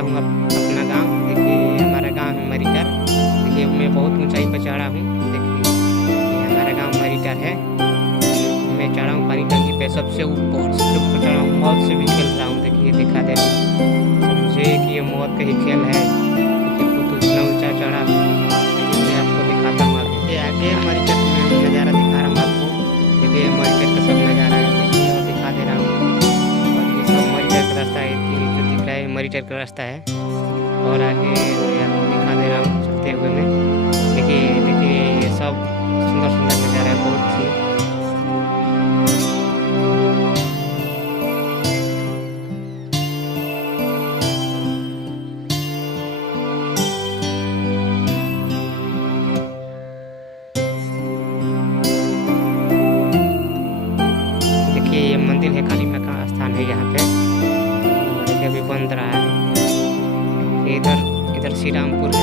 दिखाता हूँ अपना गांव। देखिए ये हमारा गांव है मरीटर। देखिए मैं बहुत ऊंचाई पर चढ़ा हूँ। देखिए ये हमारा गांव मरीटर है। मैं चढ़ा हूँ पानी टंकी पे, सबसे ऊपर चढ़ा हूँ। मौत से भी खेल रहा हूँ। देखिए दिखा दे रहा हूँ, समझे कि ये मौत का ही खेल है। देखिए खुद इतना ऊंचा चढ़ा हूँ। देखिए मैं आपको दिखाता हूँ आगे। ये आगे मरीटर में नज़ारा दिखा रहा हूँ आपको। देखिए मरीटर का सब नज़ारा है। देखिए और दिखा दे रहा हूँ। और ये सब मरीटर का रास्ता है। जो दिख रहा है मरीटर का रास्ता है। और आगे मैं आपको दिखा दे रहा हूँ चलते हुए मैं। देखिए देखिए ये सब सुंदर सुंदर नज़ारा है बहुत ही। देखिए ये मंदिर है, काली माँ का स्थान है यहाँ पे। देखिए अभी बंद रहा है। इधर इधर श्री रामपुर है।